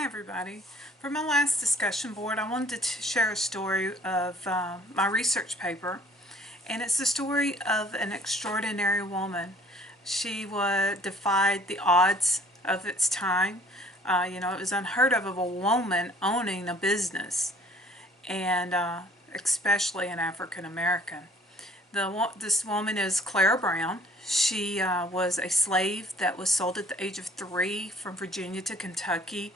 Hi everybody. For my last discussion board, I wanted to share a story of my research paper, and it's the story of an extraordinary woman. She defied the odds of its time. It was unheard of a woman owning a business, and especially an African American. This woman is Clara Brown. She was a slave that was sold at the age of 3 from Virginia to Kentucky.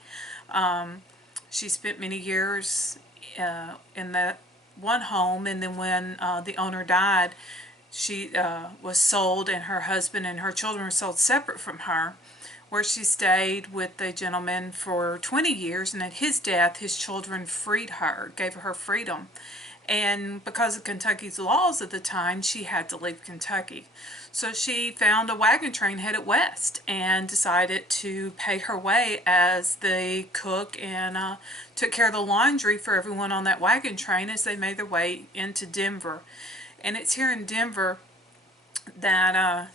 She spent many years in that one home, and then when the owner died, she was sold, and her husband and her children were sold separate from her, where she stayed with a gentleman for 20 years, and at his death, his children freed her, gave her freedom. And because of Kentucky's laws at the time, she had to leave Kentucky. So she found a wagon train headed west and decided to pay her way as the cook, and took care of the laundry for everyone on that wagon train as they made their way into Denver. And it's here in Denver that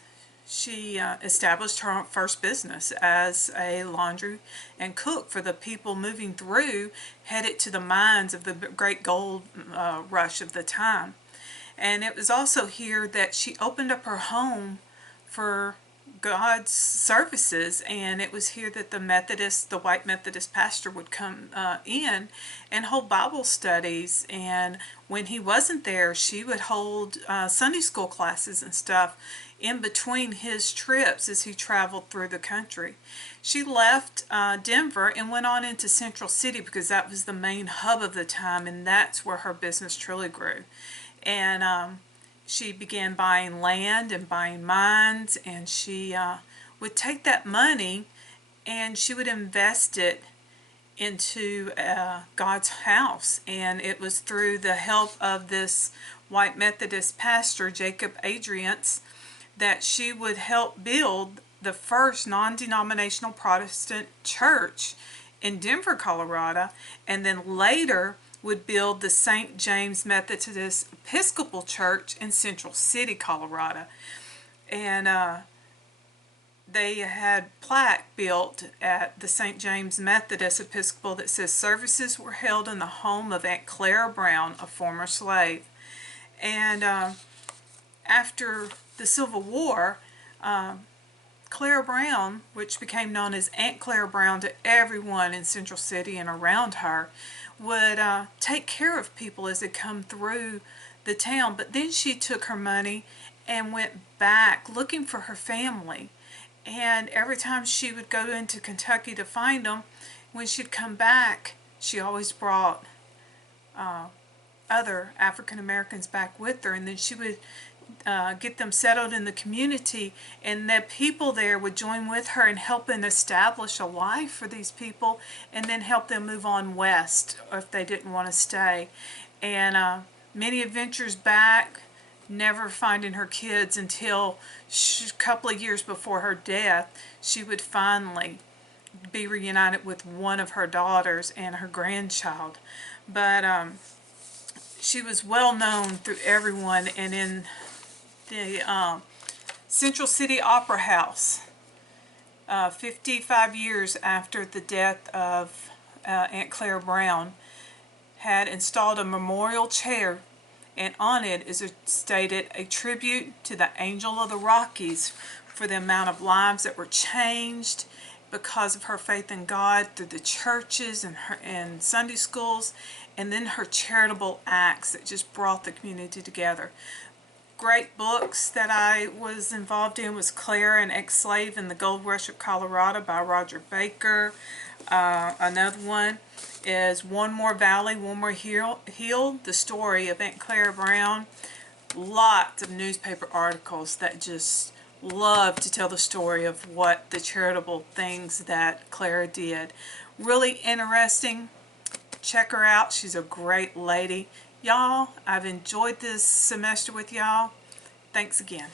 she established her first business as a laundry and cook for the people moving through, headed to the mines of the great gold rush of the time. And it was also here that she opened up her home for God's services, and it was here that the white Methodist pastor would come in and hold Bible studies. And when he wasn't there, she would hold Sunday school classes and stuff in between his trips as he traveled through the country. She left Denver and went on into Central City because that was the main hub of the time, and that's where her business truly grew. And she began buying land and buying mines, and she would take that money and she would invest it into God's house. And it was through the help of this white Methodist pastor, Jacob Adriance, that she would help build the first non-denominational Protestant church in Denver, Colorado, and then later would build the St. James Methodist Episcopal Church in Central City, Colorado. And they had plaque built at the St. James Methodist Episcopal that says services were held in the home of Aunt Clara Brown, a former slave. And after the Civil War, Clara Brown, which became known as Aunt Clara Brown to everyone in Central City and around her, would take care of people as they come through the town. But then she took her money and went back looking for her family. And every time she would go into Kentucky to find them, when she'd come back, she always brought other African Americans back with her, and then she would get them settled in the community, and the people there would join with her and help and establish a life for these people, and then help them move on west if they didn't want to stay. And many adventures back, never finding her kids until a couple of years before her death, she would finally be reunited with one of her daughters and her grandchild. But she was well known through everyone, and in the Central City Opera House, 55 years after the death of Aunt Clara Brown, had installed a memorial chair, and on it is stated a tribute to the Angel of the Rockies for the amount of lives that were changed because of her faith in God through the churches and Sunday schools, and then her charitable acts that just brought the community together. Great books that I was involved in was Clara, an Ex-Slave in the Gold Rush of Colorado by Roger Baker. Another one is One More Valley, One More Hill, the story of Aunt Clara Brown. Lots of newspaper articles that just love to tell the story of what the charitable things that Clara did. Really interesting. Check her out. She's a great lady. Y'all, I've enjoyed this semester with y'all. Thanks again.